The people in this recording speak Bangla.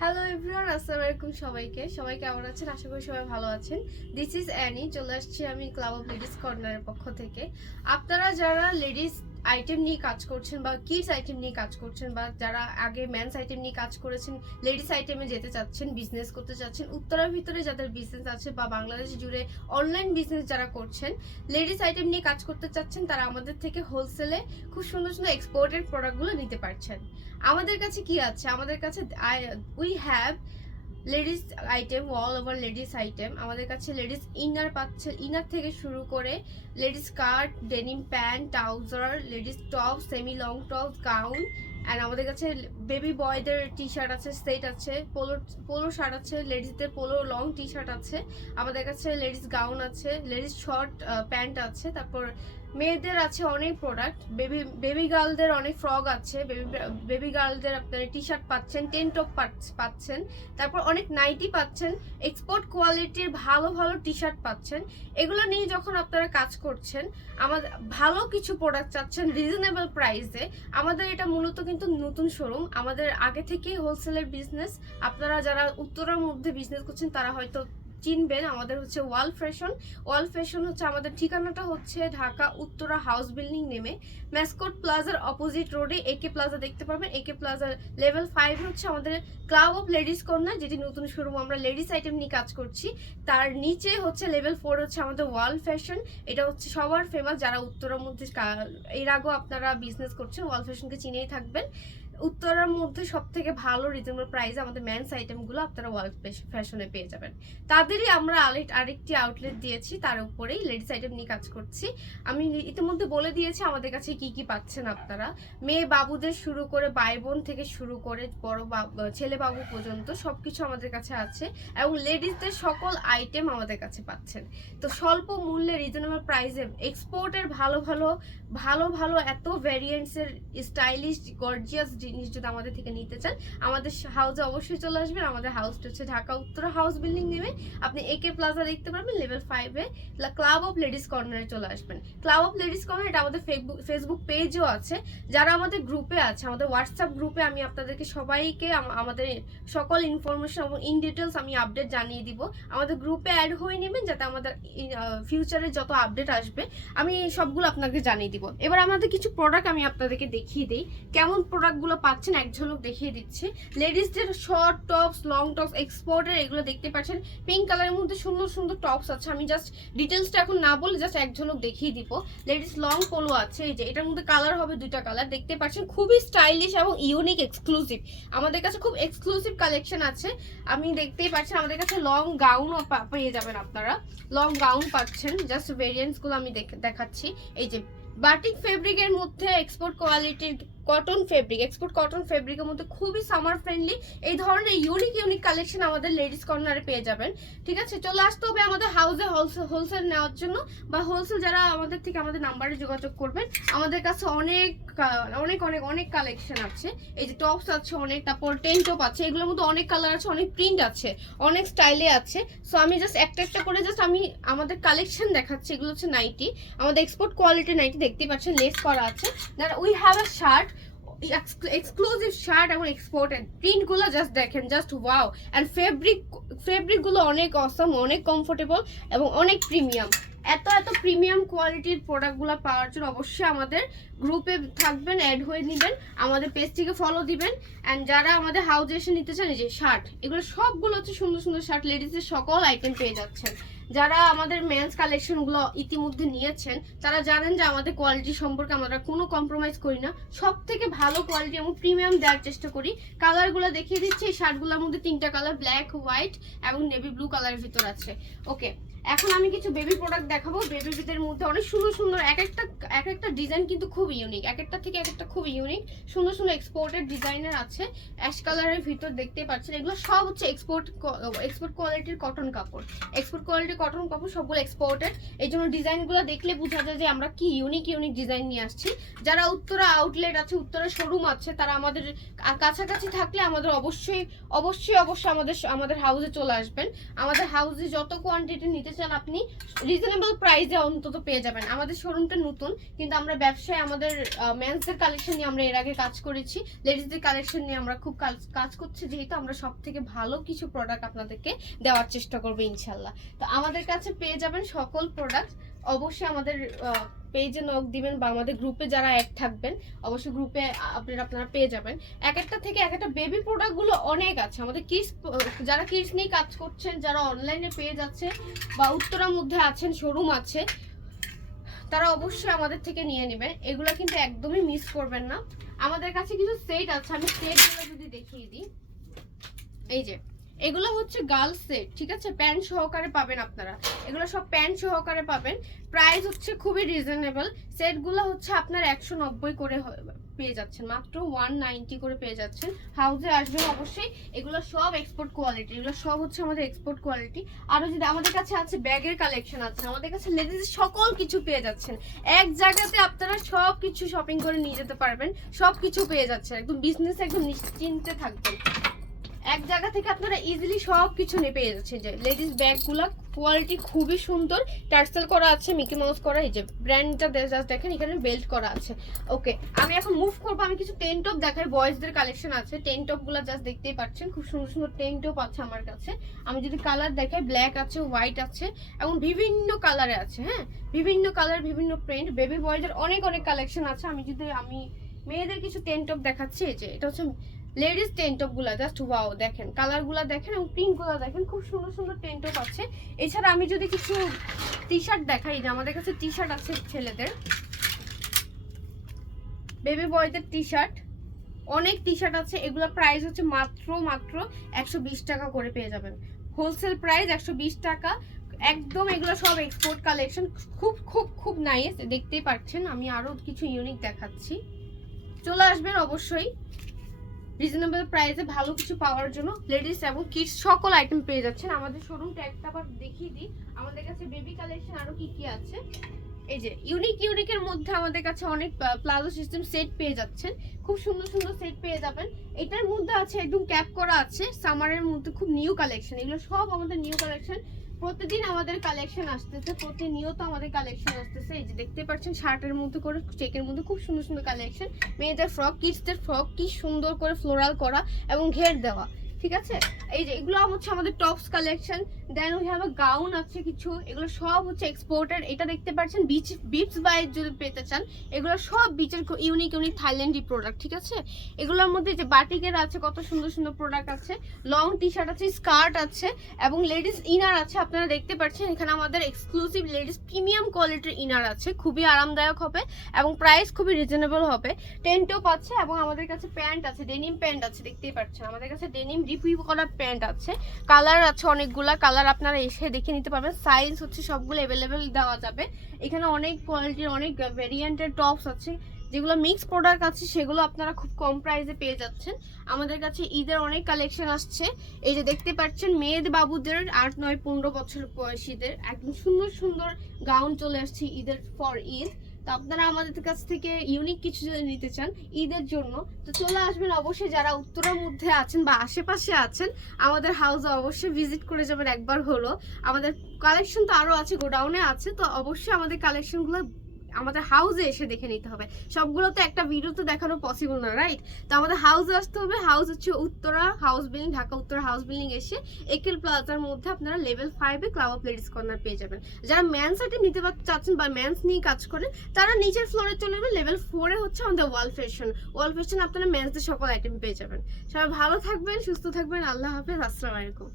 হ্যালো এভরিওয়ান, আসসালামু আলাইকুম সবাইকে। সবাই কেমন আছেন? আশা করি সবাই ভালো আছেন। দিস ইজ অ্যানি, চলে আসছি আমি ক্লাব অফ লেডিস কর্নারের পক্ষ থেকে। আপনারা যারা লেডিস আইটেম নিয়ে কাজ করছেন বা কিডস আইটেম নিয়ে কাজ করছেন বা যারা আগে মেন্স আইটেম নিয়ে কাজ করেছেন, লেডিস আইটেমে যেতে চাচ্ছেন, বিজনেস করতে চাচ্ছেন, উত্তরার ভিতরে যাদের বিজনেস আছে বা বাংলাদেশ জুড়ে অনলাইন বিজনেস যারা করছেন, লেডিস আইটেম নিয়ে কাজ করতে চাচ্ছেন, তারা আমাদের থেকে হোলসেলে খুব সুন্দর সুন্দর এক্সপোর্টেড প্রোডাক্টগুলো নিতে পারছেন। আমাদের কাছে কি আছে? আমাদের কাছে we have ladies item, all over ladies item. আমাদের কাছে লেডিস ইনার পাচ্ছে, ইনার থেকে শুরু করে ladies skirt, denim pant, trouser, ladies top, semi long top, gown. And আমাদের কাছে বেবি বয়দের টি শার্ট আছে, সেট আছে, পোলো শার্ট আছে, লেডিসদের পোলো লং টি শার্ট আছে। আমাদের কাছে লেডিস গাউন আছে, লেডিস শর্ট প্যান্ট আছে। তারপর মেয়েদের আছে অনেক প্রোডাক্ট, বেবি গার্লদের অনেক ফ্রক আছে, বেবি গার্লদের আপনারা টি শার্ট পাচ্ছেন, টেন টপ পাচ্ছেন। তারপর অনেক নাইটি পাচ্ছেন, এক্সপোর্ট কোয়ালিটির ভালো ভালো টি শার্ট পাচ্ছেন। এগুলো নিয়ে যখন আপনারা কাজ করছেন, আমাদের ভালো কিছু প্রোডাক্ট চাচ্ছেন রিজনেবল প্রাইসে, আমাদের এটা মূলত কিন্তু নতুন শোরুম। আমাদের আগে থেকেই হোলসেলের বিজনেস। আপনারা যারা উত্তরার মধ্যে বিজনেস করছেন তারা হয়তো চিনবেন, আমাদের হচ্ছে ওয়াল ফ্যাশন। ওয়াল ফ্যাশন হচ্ছে আমাদের ঠিকানাটা হচ্ছে ঢাকা উত্তরা হাউস বিল্ডিং নেমে ম্যাসকোট প্লাজার অপোজিট রোডে একে প্লাজা দেখতে পাবেন। একে প্লাজার লেভেল 5 হচ্ছে আমাদের ক্লাব অফ লেডিস কর্নার, যেটি নতুন শোরুম, আমরা লেডিস আইটেম নিয়ে কাজ করছি। তার নিচে হচ্ছে লেভেল 4 হচ্ছে আমাদের ওয়াল ফ্যাশন। এটা হচ্ছে সবার ফেমাস, যারা উত্তরার মধ্যে এর আগেও আপনারা বিজনেস করছেন ওয়াল ফ্যাশনকে চিনেই থাকবেন। উত্তরার মধ্যে সব থেকে ভালো রিজনেবল প্রাইসে আমাদের মেন্স আইটেমগুলো আপনারা ওয়ার্ল্ড ফ্যাশনে পেয়ে যাবেন। তাদেরই আমরা আরেকটি আউটলেট দিয়েছি, তার উপরেই লেডিস আইটেম নিয়ে কাজ করছি। আমি ইতিমধ্যে বলে দিয়েছি আমাদের কাছে কি কি পাচ্ছেন আপনারা। মেয়ে বাবুদের শুরু করে ভাই বোন থেকে শুরু করে বড় ছেলে বাবু পর্যন্ত সবকিছু আমাদের কাছে আছে, এবং লেডিসদের সকল আইটেম আমাদের কাছে পাচ্ছেন। তো স্বল্প মূল্যে রিজনেবল প্রাইসে এক্সপোর্টের ভালো ভালো ভালো ভালো এত ভ্যারিয়েন্টসের স্টাইলিশ গর্জিয়াস জিনিস যদি আমাদের থেকে নিতে চান, আমাদের হাউসে অবশ্যই চলে আসবেন। আমাদের হাউসটা হচ্ছে ঢাকা উত্তরা হাউস বিল্ডিং নেমে আপনি একে প্লাজা দেখতে পারবেন, লেভেল 5-এ ক্লাব অফ লেডিস কর্নারে চলে আসবেন। ক্লাব অফ লেডিস কর্নার এটা আমাদের ফেসবুক পেজও আছে। যারা আমাদের গ্রুপে আছে, আমাদের হোয়াটসঅ্যাপ গ্রুপে, আমি আপনাদেরকে সবাইকে আমাদের সকল ইনফরমেশন এবং ইন ডিটেলস আমি আপডেট জানিয়ে দিব। আমাদের গ্রুপে অ্যাড হয়ে নেবেন, যাতে আমাদের ফিউচারে যত আপডেট আসবে আমি সবগুলো আপনাকে জানিয়ে দিব। এবার আমাদের কিছু প্রোডাক্ট আমি আপনাদেরকে দেখিয়ে দিই, কেমন প্রোডাক্টগুলো পাচ্ছেন এক ঝলক দেখিয়ে দিচ্ছি। লেডিসদের শর্ট টপস, লং টপস এক্সপোর্টের, এগুলো দেখতে পাচ্ছেন। পিঙ্ক কালারের মধ্যে সুন্দর সুন্দর টপস আছে, আমি জাস্ট ডিটেলসটা এখন না বলে জাস্ট এক ঝলক দেখিয়ে দিব। লেডিস লং পোলো আছে, এই যে এটার মধ্যে কালার হবে দুইটা কালার, দেখতে পাচ্ছেন খুবই স্টাইলিশ এবং ইউনিক এক্সক্লুসিভ। আমাদের কাছে খুব এক্সক্লুসিভ কালেকশন আছে। আমি দেখতেই পাচ্ছেন আমাদের কাছে লং গাউনও পেয়ে যাবেন, আপনারা লং গাউন পাচ্ছেন। জাস্ট ভেরিয়েন্টসগুলো আমি দেখাচ্ছি। এই যে বাটিক ফেব্রিকের মধ্যে এক্সপোর্ট কোয়ালিটির কটন ফেব্রিক, এক্সপোর্ট কটন ফেব্রিকের মধ্যে খুবই সামার ফ্রেন্ডলি এই ধরনের ইউনিক কালেকশন আমাদের লেডিস কর্নারে পেয়ে যাবেন। ঠিক আছে, চলে আসতে হবে আমাদের হাউসে হোলসেল নেওয়ার জন্য, বা হোলসেল যারা আমাদের থেকে আমাদের নাম্বারে যোগাযোগ করবেন। আমাদের কাছে অনেক অনেক অনেক অনেক কালেকশন আছে। এই যে টপস আছে অনেক, তারপর টেন টপ আছে, এগুলোর মধ্যে অনেক কালার আছে, অনেক প্রিন্ট আছে, অনেক স্টাইলে আছে। সো আমি জাস্ট একটা একটা করে জাস্ট আমি আমাদের কালেকশন দেখাচ্ছি। এগুলো হচ্ছে নাইটি, আমাদের এক্সপোর্ট কোয়ালিটির নাইটি, দেখতেই পাচ্ছেন লেস করা আছে। We have a shirt, exclusive shirt এবং এক্সপোর্টেড প্রিন্টগুলো জাস্ট দেখেন, জাস্ট ওয়াও। অ্যান্ড ফেব্রিকগুলো অনেক অসম, অনেক কমফোর্টেবল এবং অনেক প্রিমিয়াম। এত প্রিমিয়াম কোয়ালিটির প্রোডাক্টগুলো পাওয়ার জন্য অবশ্যই আমাদের গ্রুপে থাকবেন, অ্যাড হয়ে নেবেন, আমাদের পেজটিকে ফলো দিবেন। অ্যান্ড যারা আমাদের হাউসে এসে নিতে চান, এই যে শার্ট, এগুলো সবগুলো হচ্ছে সুন্দর সুন্দর শার্ট, লেডিসের সকল আইটেম পেয়ে যাচ্ছেন। যারা আমাদের মেন্স কালেকশনগুলো ইতিমধ্যে নিয়েছেন তারা জানেন যে আমাদের কোয়ালিটি সম্পর্কে আমরা কোনো কম্প্রোমাইজ করি না, সব থেকে ভালো কোয়ালিটি এবং প্রিমিয়াম দেওয়ার চেষ্টা করি। কালারগুলো দেখিয়ে দিচ্ছি। এই শার্টগুলোর মধ্যে 3টা কালার, ব্ল্যাক, হোয়াইট এবং নেভি ব্লু কালারের ভিতর আছে। ওকে, এখন আমি কিছু বেবি প্রোডাক্ট দেখাবো। বেবিদের মধ্যে অনেক সুন্দর সুন্দর এক একটা ডিজাইন কিন্তু খুব ইউনিক, এক একটা থেকে এক একটা খুব ইউনিক সুন্দর সুন্দর এক্সপোর্টেড ডিজাইনের আছে। অ্যাশ কালারের ভিতর দেখতে পাচ্ছেন, এগুলো সব হচ্ছে এক্সপোর্ট কোয়ালিটির কটন কাপড়, এক্সপোর্ট কোয়ালিটির কটন কাপড়, সবগুলো এক্সপোর্টেড। এই জন্য ডিজাইনগুলো দেখলে বোঝা যায় যে আমরা কি ইউনিক ডিজাইন নিয়ে আসছি। যারা উত্তরা আউটলেট আছে, উত্তরা শোরুম আছে, তারা আমাদের কাছাকাছি থাকলে আমাদের অবশ্যই আমাদের হাউসে চলে আসবেন। আমাদের হাউসে যত কোয়ান্টিটি নিতে চান আপনি রিজনেবল প্রাইসে অন্তত পেয়ে যাবেন। আমাদের শোরুমটা নতুন, কিন্তু আমরা ব্যবসায় আমাদের আমাদের মেন্সদের কালেকশন নিয়ে আমরা এর আগে কাজ করেছি, লেডিসদের কালেকশন নিয়ে আমরা খুব কাজ করছি, যেহেতু আমরা সব থেকে ভালো কিছু প্রোডাক্ট আপনাদেরকে দেওয়ার চেষ্টা করবো ইনশাল্লাহ। তো আমাদের কাছে পেয়ে যাবেন সকল প্রোডাক্ট। অবশ্যই আমাদের পেজে নক দিবেন বা আমাদের গ্রুপে যারা অ্যাড থাকবেন অবশ্যই গ্রুপে আপনারা পেয়ে যাবেন। এক একটা থেকে এক একটা বেবি প্রোডাক্টগুলো অনেক আছে। আমাদের কিডস, যারা কিডস নিয়ে কাজ করছেন, যারা অনলাইনে পেজ আছে বা উত্তরার মধ্যে আছেন, শোরুম আছে, তারা অবশ্যই আমাদের থেকে নিয়ে নেবেন। এগুলো কিন্তু একদমই মিস করবেন না। আমাদের কাছে কিছু সেট আছে, আমি সেটগুলো যদি দেখিয়ে দিই। এই যে এগুলো হচ্ছে গার্লস সেট, ঠিক আছে, প্যান্ট সহকারে পাবেন আপনারা। এগুলো সব প্যান্ট সহকারে পাবেন। প্রাইস হচ্ছে খুবই রিজনেবল। সেটগুলো হচ্ছে আপনার 190 করে পেয়ে যাচ্ছেন, মাত্র 190 করে পেয়ে যাচ্ছেন। হাউসে আসবেন অবশ্যই। এগুলো সব এক্সপোর্ট কোয়ালিটি, এগুলো সব হচ্ছে আমাদের এক্সপোর্ট কোয়ালিটি। আরও যদি আমাদের কাছে আছে ব্যাগের কালেকশন আছে, আমাদের কাছে লেডিস সকল কিছু পেয়ে যাচ্ছেন। এক জায়গাতে আপনারা সব কিছু শপিং করে নিয়ে যেতে পারবেন, সব কিছু পেয়ে যাচ্ছেন। একদম বিজনেস একদম নিশ্চিন্তে থাকবেন। এক জায়গা থেকে আপনারা ইজিলি সব কিছু নিয়ে পেয়ে যাচ্ছেন। যে লেডিস ব্যাগগুলো কোয়ালিটি খুবই সুন্দর, টার্সেল করা আছে, মিকি মাউস করা। এই যে ব্র্যান্ডটা জাস্ট দেখেন, এখানে বেল্ট করা আছে। ওকে, আমি এখন মুভ করবো, আমি কিছু টেন টপ দেখাই। বয়েজদের কালেকশন আছে, টেন টপগুলো জাস্ট দেখতেই পাচ্ছেন, খুব সুন্দর সুন্দর টেন টপ আছে আমার কাছে। আমি যদি কালার দেখাই, ব্ল্যাক আছে, হোয়াইট আছে এবং বিভিন্ন কালারে আছে। হ্যাঁ, বিভিন্ন কালার, বিভিন্ন প্রিন্ট। বেবি বয়েজের অনেক কালেকশন আছে। আমি মেয়েদের কিছু টেন টপ দেখাচ্ছি। এই যে এটা হচ্ছে লেডিস টেন টপ গুলা, জাস্ট ওয়াও, দেখেন কালার গুলা দেখেন এবং প্রিন্ট গুলা দেখেন, খুব সুন্দর সুন্দর টেন টপ আছে। এছাড়া আমি যদি কিছু টি শার্ট দেখাই, যে আমাদের কাছে টি শার্ট আছে ছেলেদের, বেবি বয়দের টি শার্ট, অনেক টি শার্ট আছে। এগুলা প্রাইস হচ্ছে মাত্র 120 টাকা করে পেয়ে যাবেন। হোলসেল প্রাইস 120 টাকা একদম। এগুলো সব এক্সপোর্ট কালেকশন, খুব খুব খুব নাইস, দেখতেই পাচ্ছেন। আমি আরো কিছু ইউনিক দেখাচ্ছি, চলে আসবেন অবশ্যই। রিজনেবল প্রাইসে ভালো কিছু পাওয়ার জন্য লেডিস এবং কিডস সকল আইটেম পেয়ে যাচ্ছেন। আমাদের শোরুমটা একটা বার দেখিয়ে দিই, আমাদের কাছে বেবি কালেকশন আরো কি কি আছে। এই যে ইউনিকের মধ্যে আমাদের কাছে অনেক প্লাজো সিস্টেম সেট পেয়ে যাচ্ছেন, খুব সুন্দর সুন্দর সেট পেয়ে যাবেন। এটার মধ্যে আছে একদম ক্যাপ করা আছে, সামারের মধ্যে খুব নিউ কালেকশন। এগুলো সব আমাদের নিউ কালেকশন, প্রতিদিন আমাদের কালেকশন আসতেছে, প্রতিনিয়ত আমাদের কালেকশন আসতেছে। এই যে দেখতে পাচ্ছেন, শার্টের মধ্যে করে, চেকের মধ্যে খুব সুন্দর সুন্দর কালেকশন। মেয়েদের ফ্রক, কিডসদের ফ্রক, কি সুন্দর করে ফ্লোরাল করা এবং ঘের দেওয়া, ঠিক আছে। এই যে এগুলো হচ্ছে আমাদের tops collection. Then we have gown আছে কিছু, এগুলো সব হচ্ছে এক্সপোর্টের। এটা দেখতে পাচ্ছেন বিপস বাই যদি পেতে চান, এগুলো সব বিচের ইউনিক থাইল্যান্ডি প্রোডাক্ট, ঠিক আছে। এগুলোর মধ্যে যে বাটিকের আছে, কত সুন্দর সুন্দর প্রোডাক্ট আছে। লং টি শার্ট আছে, স্কার্ট আছে এবং লেডিস ইনার আছে। আপনারা দেখতে পাচ্ছেন এখানে আমাদের এক্সক্লুসিভ লেডিস প্রিমিয়াম কোয়ালিটির ইনার আছে, খুবই আরামদায়ক হবে এবং প্রাইস খুবই রিজনেবল হবে। টেন টপ আছে এবং আমাদের কাছে প্যান্ট আছে, ডেনিম প্যান্ট আছে, দেখতেই পাচ্ছেন আমাদের কাছে ডেনিম রিপিউ করা প্যান্ট আছে। কালার আছে অনেকগুলা, কালার আপনারা এসে দেখে নিতে পারবেন। সাইজ হচ্ছে সবগুলো অ্যাভেলেবেল দেওয়া যাবে। এখানে অনেক কোয়ালিটির অনেক ভেরিয়েন্টের টপস আছে, যেগুলো মিক্স প্রোডাক্ট আছে, সেগুলো আপনারা খুব কম প্রাইসে পেয়ে যাচ্ছেন। আমাদের কাছে ঈদের অনেক কালেকশন আসছে। এই যে দেখতে পাচ্ছেন মেয়েদের বাবুদের 8, 9, 15 বছর বয়সীদের একদম সুন্দর সুন্দর গাউন চলে আসছে ঈদের ফর ঈদ। তো আপনারা আমাদের কাছ থেকে ইউনিক কিছু যদি নিতে চান ঈদের জন্য, তো চলে আসবেন অবশ্যই। যারা উত্তরের মধ্যে আছেন বা আশেপাশে আছেন, আমাদের হাউসে অবশ্যই ভিজিট করে যাবেন একবার হলো। আমাদের কালেকশন তো আরও আছে, গোডাউনে আছে, তো অবশ্যই আমাদের কালেকশনগুলো আমাদের হাউসে এসে দেখে নিতে হবে। সবগুলো তো একটা ভিডিওতে দেখানো পসিবল না, রাইট? তো আমাদের হাউসে আসতে হবে। হাউস হচ্ছে Uttara house building, Dhaka Uttara house building এসে একেল প্লাজার মধ্যে আপনারা লেভেল 5-এ ক্লাব অফ লেডিস কর্নার পেয়ে যাবেন। যারা ম্যানস আইটেম নিতে চাচ্ছেন বা ম্যানস নিয়ে কাজ করেন, তারা নিচের ফ্লোরে চলে যাবেন। লেভেল 4-এ হচ্ছে আমাদের ওয়াল ফ্যাশন আপনারা ম্যানসদের সকল আইটেম পেয়ে যাবেন। সবাই ভালো থাকবেন, সুস্থ থাকবেন। আল্লাহ হাফেজ, আসসালামু আলাইকুম।